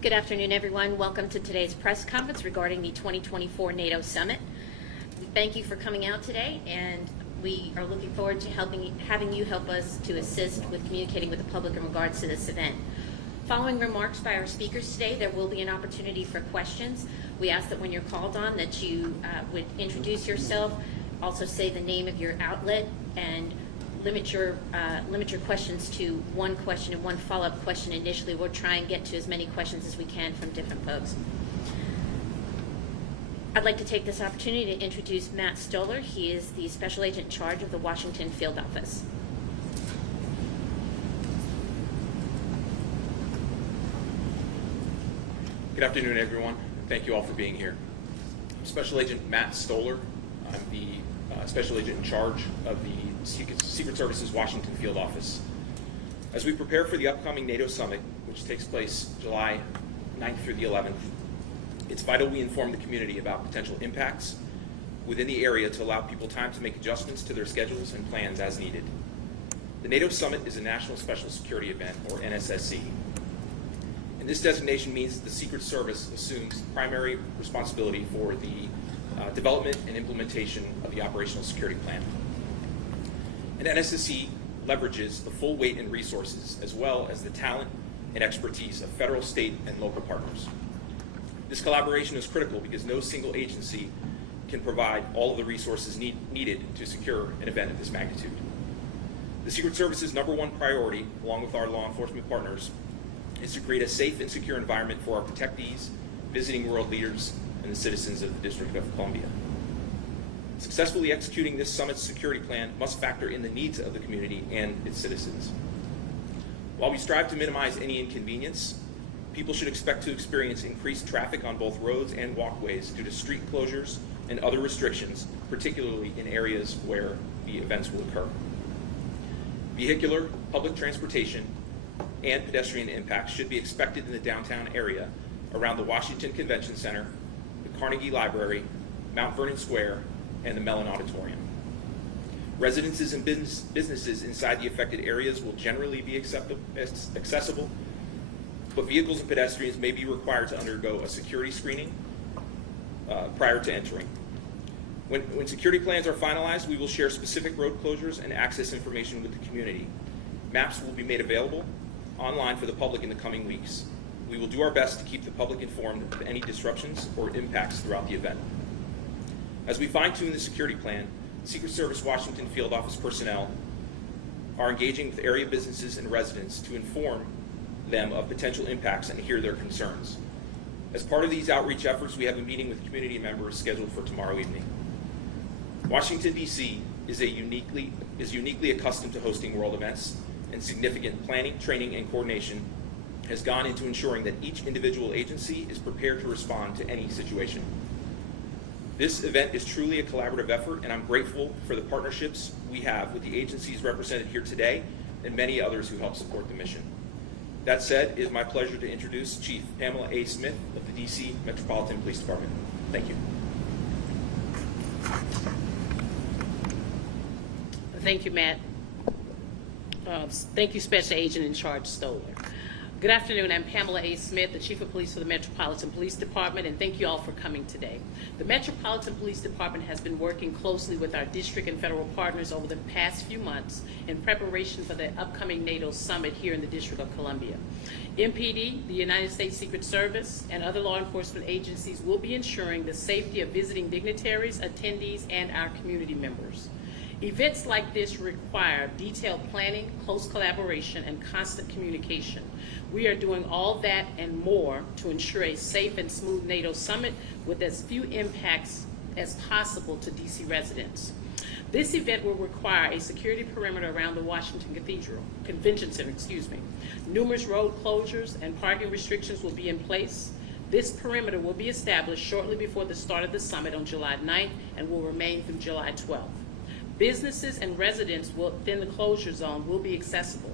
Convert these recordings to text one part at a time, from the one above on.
Good afternoon, everyone. Welcome to today's press conference regarding the 2024 NATO Summit. We thank you for coming out today, and we are looking forward to having you help us to assist with communicating with the public in regards to this event. Following remarks by our speakers today, there will be an opportunity for questions. We ask that when you're called on that you would introduce yourself, also say the name of your outlet, and limit your questions to one question and one follow-up question initially. We'll try and get to as many questions as we can from different folks. I'd like to take this opportunity to introduce Matt Stoller. He is the Special Agent in charge of the Washington Field Office. Good afternoon, everyone. Thank you all for being here. I'm Special Agent Matt Stoller. I'm the Special Agent in charge of the Secret Service's Washington Field Office. As we prepare for the upcoming NATO Summit, which takes place July 9th through the 11th, it's vital we inform the community about potential impacts within the area to allow people time to make adjustments to their schedules and plans as needed. The NATO Summit is a National Special Security Event, or NSSE, and this designation means that the Secret Service assumes primary responsibility for the development and implementation of the operational security plan. And NSSE leverages the full weight and resources, as well as the talent and expertise of federal, state, and local partners. This collaboration is critical because no single agency can provide all of the resources needed to secure an event of this magnitude. The Secret Service's #1 priority, along with our law enforcement partners, is to create a safe and secure environment for our protectees, visiting world leaders, and the citizens of the District of Columbia. Successfully executing this summit's security plan must factor in the needs of the community and its citizens. While we strive to minimize any inconvenience, people should expect to experience increased traffic on both roads and walkways due to street closures and other restrictions, particularly in areas where the events will occur. Vehicular, public transportation, and pedestrian impacts should be expected in the downtown area around the Washington Convention Center, the Carnegie Library, Mount Vernon Square, and the Mellon Auditorium. Residences and businesses inside the affected areas will generally be accessible, but vehicles and pedestrians may be required to undergo a security screening prior to entering. When security plans are finalized, we will share specific road closures and access information with the community. Maps will be made available online for the public in the coming weeks. We will do our best to keep the public informed of any disruptions or impacts throughout the event. As we fine-tune the security plan, Secret Service Washington Field Office personnel are engaging with area businesses and residents to inform them of potential impacts and hear their concerns. As part of these outreach efforts, we have a meeting with community members scheduled for tomorrow evening. Washington, D.C. is uniquely accustomed to hosting world events, and significant planning, training, and coordination has gone into ensuring that each individual agency is prepared to respond to any situation. This event is truly a collaborative effort, and I'm grateful for the partnerships we have with the agencies represented here today and many others who help support the mission. That said, it is my pleasure to introduce Chief Pamela A. Smith of the D.C. Metropolitan Police Department. Thank you. Thank you, Matt. Thank you, Special Agent in Charge Stoller. Good afternoon. I'm Pamela A. Smith, the Chief of Police for the Metropolitan Police Department, and thank you all for coming today. The Metropolitan Police Department has been working closely with our district and federal partners over the past few months in preparation for the upcoming NATO Summit here in the District of Columbia. MPD, the United States Secret Service, and other law enforcement agencies will be ensuring the safety of visiting dignitaries, attendees, and our community members. Events like this require detailed planning, close collaboration, and constant communication. We are doing all that and more to ensure a safe and smooth NATO Summit with as few impacts as possible to DC residents. This event will require a security perimeter around the Washington Convention Center. Numerous road closures and parking restrictions will be in place. This perimeter will be established shortly before the start of the summit on July 9th and will remain through July 12th. Businesses and residents within the closure zone will be accessible,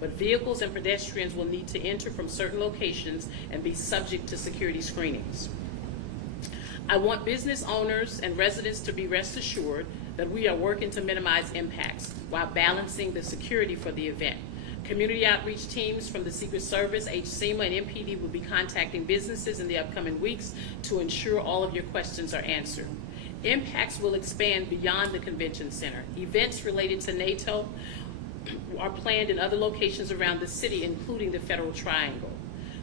but vehicles and pedestrians will need to enter from certain locations and be subject to security screenings. I want business owners and residents to be rest assured that we are working to minimize impacts while balancing the security for the event. Community outreach teams from the Secret Service, HSEMA, and MPD will be contacting businesses in the upcoming weeks to ensure all of your questions are answered. Impacts will expand beyond the convention center. Events related to NATO are planned in other locations around the city, including the Federal Triangle.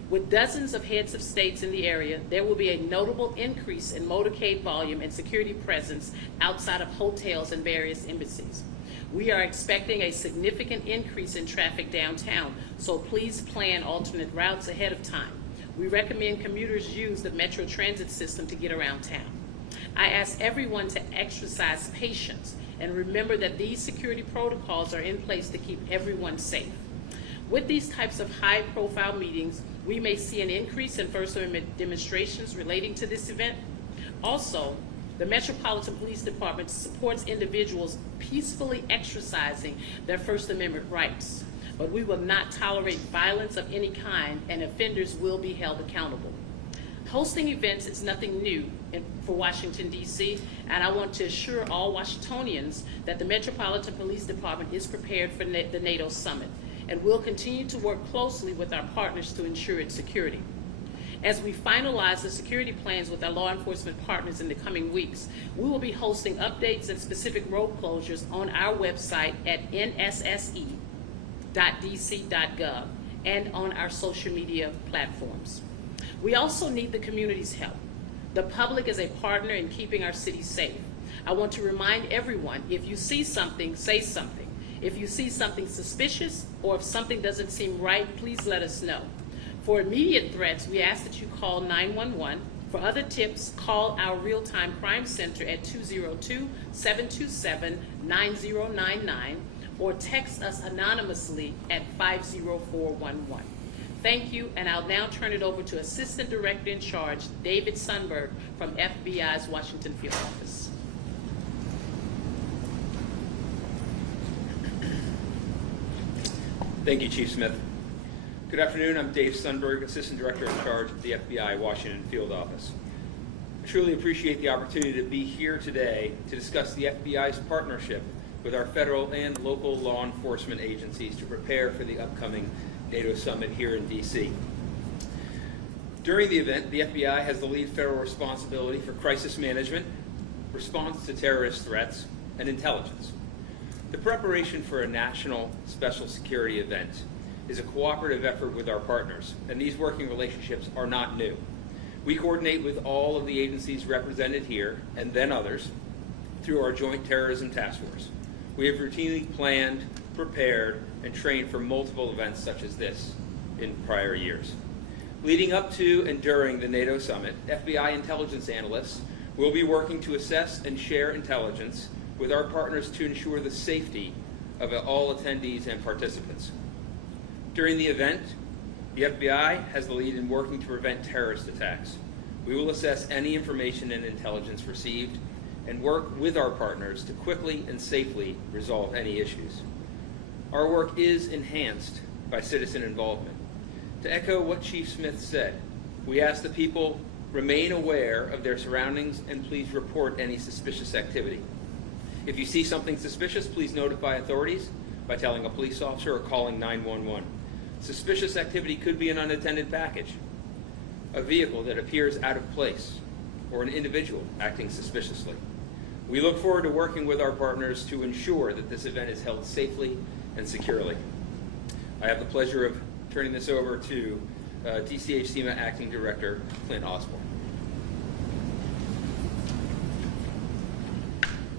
With dozens of heads of states in the area, there will be a notable increase in motorcade volume and security presence outside of hotels and various embassies. We are expecting a significant increase in traffic downtown, so please plan alternate routes ahead of time. We recommend commuters use the Metro transit system to get around town. I ask everyone to exercise patience and remember that these security protocols are in place to keep everyone safe. With these types of high-profile meetings, we may see an increase in First Amendment demonstrations relating to this event. Also, the Metropolitan Police Department supports individuals peacefully exercising their First Amendment rights, but we will not tolerate violence of any kind, and offenders will be held accountable. Hosting events is nothing new for Washington, D.C., and I want to assure all Washingtonians that the Metropolitan Police Department is prepared for the NATO Summit and will continue to work closely with our partners to ensure its security. As we finalize the security plans with our law enforcement partners in the coming weeks, we will be hosting updates and specific road closures on our website at nsse.dc.gov and on our social media platforms. We also need the community's help. The public is a partner in keeping our city safe. I want to remind everyone, if you see something, say something. If you see something suspicious or if something doesn't seem right, please let us know. For immediate threats, we ask that you call 911. For other tips, call our real-time crime center at 202-727-9099 or text us anonymously at 50411. Thank you, and I'll now turn it over to Assistant Director in Charge, David Sundberg from FBI's Washington Field Office. Thank you, Chief Smith. Good afternoon. I'm Dave Sundberg, Assistant Director in Charge of the FBI Washington Field Office. I truly appreciate the opportunity to be here today to discuss the FBI's partnership with our federal and local law enforcement agencies to prepare for the upcoming NATO Summit here in D.C. During the event, the FBI has the lead federal responsibility for crisis management, response to terrorist threats, and intelligence. The preparation for a national special security event is a cooperative effort with our partners, and these working relationships are not new. We coordinate with all of the agencies represented here, and then others, through our Joint Terrorism Task Force. We have routinely planned, prepared, and trained for multiple events such as this in prior years. Leading up to and during the NATO Summit, FBI intelligence analysts will be working to assess and share intelligence with our partners to ensure the safety of all attendees and participants. During the event, the FBI has the lead in working to prevent terrorist attacks. We will assess any information and intelligence received and work with our partners to quickly and safely resolve any issues. Our work is enhanced by citizen involvement. To echo what Chief Smith said, we ask that people remain aware of their surroundings and please report any suspicious activity. If you see something suspicious, please notify authorities by telling a police officer or calling 911. Suspicious activity could be an unattended package, a vehicle that appears out of place, or an individual acting suspiciously. We look forward to working with our partners to ensure that this event is held safely and securely. I have the pleasure of turning this over to DCHCMA Acting Director Clint Osborne.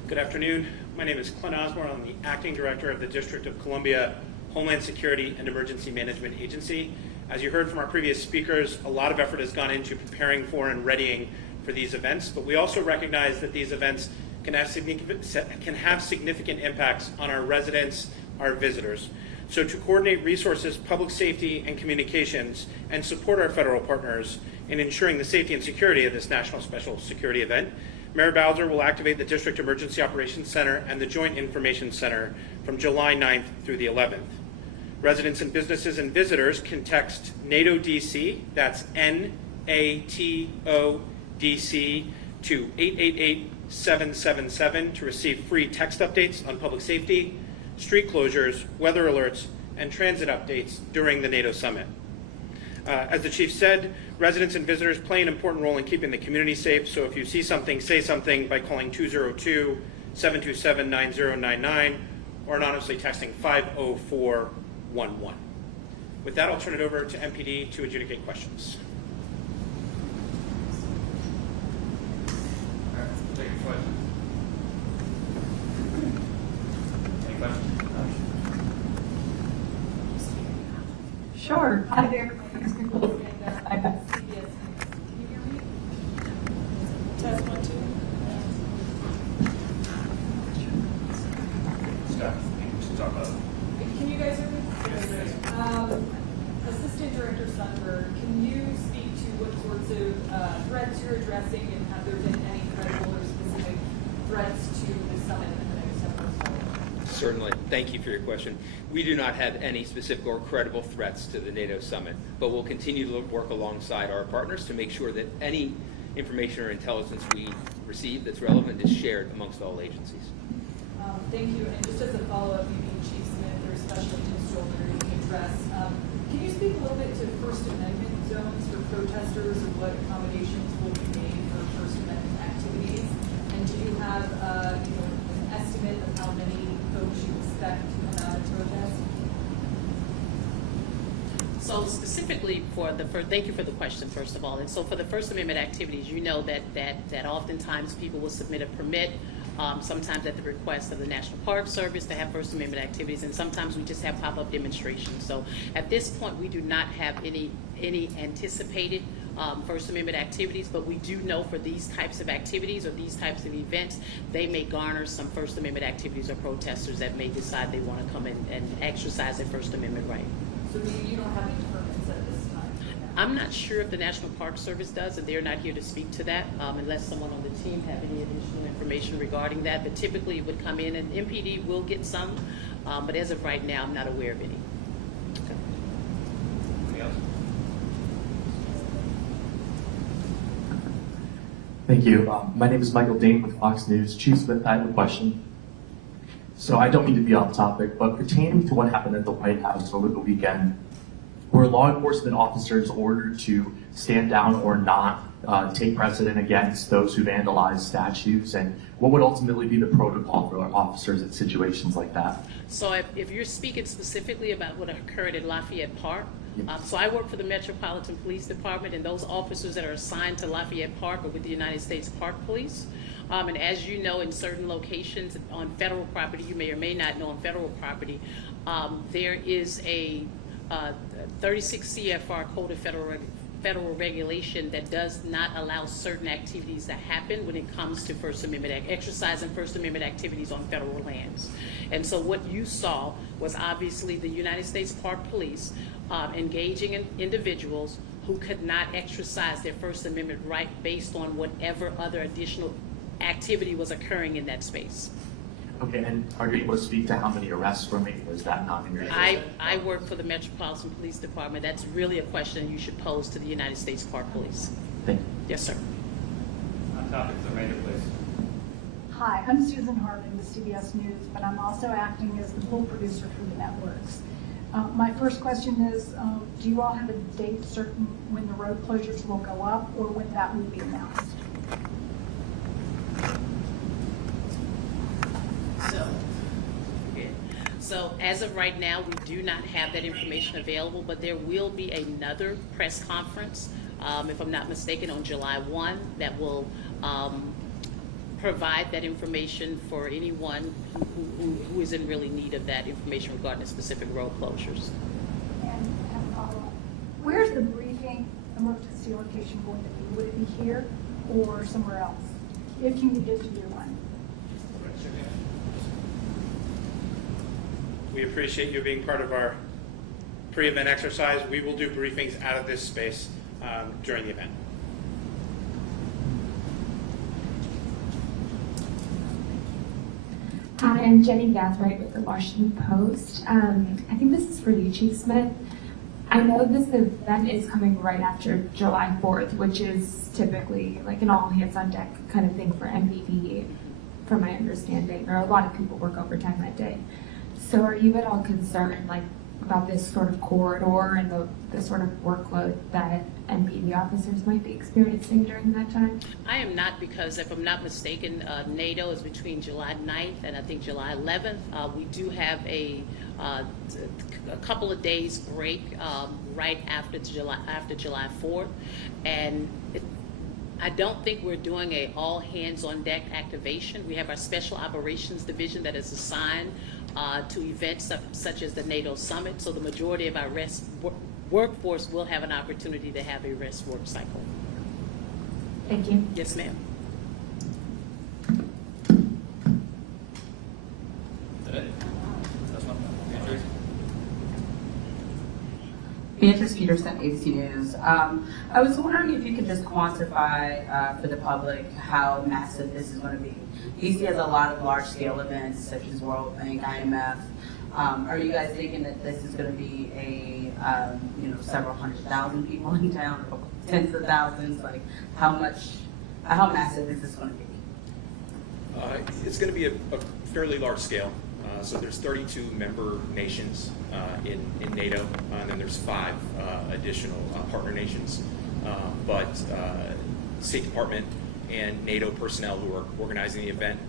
Good afternoon. My name is Clint Osborne. I'm the Acting Director of the District of Columbia Homeland Security and Emergency Management Agency. As you heard from our previous speakers, a lot of effort has gone into preparing for and readying for these events, but we also recognize that these events can have significant impacts on our residents, our visitors. So to coordinate resources, public safety, and communications, and support our federal partners in ensuring the safety and security of this National Special Security event, Mayor Bowser will activate the District Emergency Operations Center and the Joint Information Center from July 9th through the 11th. Residents and businesses and visitors can text NATO DC, that's NATO DC, to 888-777 to receive free text updates on public safety, street closures, weather alerts, and transit updates during the NATO Summit. As the Chief said, residents and visitors play an important role in keeping the community safe, so if you see something, say something by calling 202-727-9099 or anonymously texting 50411. With that, I'll turn it over to MPD to adjudicate questions. All right, we'll take your questions. Any questions? Sure. Hi there. My name is Nicole, and I'm at CBS. Can you hear me? Test 1, 2. Scott, just talk about it. Can you guys hear me? Assistant Director Sundberg, can you speak to what sorts of threats you're addressing, and have there been any credible or specific threats to the summit in the next several months? Certainly. Thank you for your question. We do not have any specific or credible threats to the NATO Summit, but we'll continue to work alongside our partners to make sure that any information or intelligence we receive that's relevant is shared amongst all agencies. Thank you. And just as a follow-up, you being Chief Smith or Special Agent Stolder, you can address. Can you speak a little bit to First Amendment zones for protesters and what accommodations will be made for First Amendment activities? And do you have an estimate of how many folks you expect to come out and protest? So specifically thank you for the question, first of all. And so for the First Amendment activities, you know that oftentimes people will submit a permit, sometimes at the request of the National Park Service to have First Amendment activities, and sometimes we just have pop-up demonstrations. So at this point, we do not have any anticipated First Amendment activities, but we do know for these types of activities or these types of events, they may garner some First Amendment activities or protesters that may decide they want to come in and exercise their First Amendment right. So you don't have any permits at this time? I'm not sure if the National Park Service does, and they're not here to speak to that, unless someone on the team have any additional information regarding that. But typically it would come in, and MPD will get some, but as of right now, I'm not aware of any. Anything else? Thank you. My name is Michael Dane with Fox News. Chief Smith, I have a question. So I don't mean to be off topic, but pertaining to what happened at the White House over the weekend, were law enforcement officers ordered to stand down or not take precedent against those who vandalize statues? And what would ultimately be the protocol for officers in situations like that? So if you're speaking specifically about what occurred at Lafayette Park, so I work for the Metropolitan Police Department, and those officers that are assigned to Lafayette Park are with the United States Park Police. And as you know, in certain locations on federal property, you may or may not know on federal property, there is a 36 CFR Code of Federal Regulation that does not allow certain activities to happen when it comes to First Amendment exercising First Amendment activities on federal lands. And so what you saw was obviously the United States Park Police engaging in individuals who could not exercise their First Amendment right based on whatever other additional activity was occurring in that space. Okay, and are you able to speak to how many arrests were made? Was that not in your I work for the Metropolitan Police Department. That's really a question you should pose to the United States Park Police. Thank you. Yes, sir. On topic, Lorraine, please. Hi, I'm Susan Harmon with CBS News, but I'm also acting as the poll producer for the networks. My first question is, do you all have a date certain when the road closures will go up, or when that will be announced? So as of right now, we do not have that information available, but there will be another press conference, if I'm not mistaken, on July 1 that will provide that information for anyone who is in really need of that information regarding the specific road closures. And have a follow-up. Where's the briefing emergency location going to be? Would it be here or somewhere else? If you get to do one. We appreciate you being part of our pre-event exercise. We will do briefings out of this space during the event. Hi, I'm Jenny Gathright with the Washington Post. I think this is for you, Chief Smith. I know this event is coming right after July 4th, which is typically like an all-hands-on-deck kind of thing for MPD, from my understanding, or a lot of people work overtime that day. So are you at all concerned, like about this sort of corridor and the sort of workload that MPD officers might be experiencing during that time? I am not, because if I'm not mistaken, NATO is between July 9th and I think July 11th. We do have a couple of days break right after July 4th, and I don't think we're doing a all hands on deck activation. We have our Special Operations Division that is assigned to events such as the NATO Summit, so the majority of our workforce will have an opportunity to have a rest work cycle. Thank you. Yes, ma'am. That's one. Okay, Tracy. Beatrice Peterson, ABC News. I was wondering if you could just quantify for the public how massive this is going to be. DC has a lot of large-scale events such as World Bank, IMF. Are you guys thinking that this is going to be a several 100,000 people in town, or tens of thousands? Like how massive is this going to be? It's going to be a fairly large scale. So there's 32 member nations in NATO, and then there's 5 additional partner nations. But State Department and NATO personnel who are organizing the event,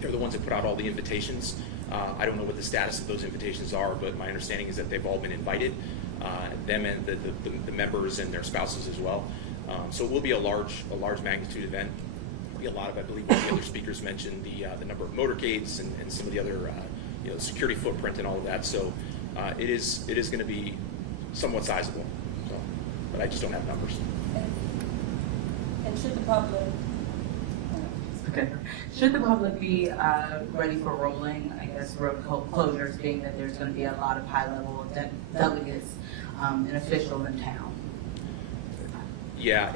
they're the ones that put out all the invitations. I don't know what the status of those invitations are, but my understanding is that they've all been invited, them and the members and their spouses as well. So it will be a large magnitude event. There'll be a lot of, I believe, one of the other speakers mentioned the number of motorcades and some of the other security footprint and all of that. So it is going to be somewhat sizable. So, but I just don't have numbers. And should the public Okay. Should the public be ready for rolling, I guess, road closures, being that there's going to be a lot of high-level delegates and officials in town? Yeah,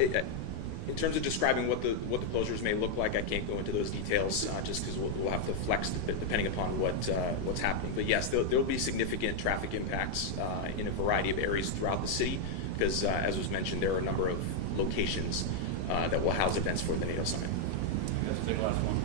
in terms of describing what the closures may look like, I can't go into those details just because we'll have to flex depending upon what's happening. But yes, there will be significant traffic impacts in a variety of areas throughout the city because, as was mentioned, there are a number of locations that will house events for the NATO Summit. Let's take the last one.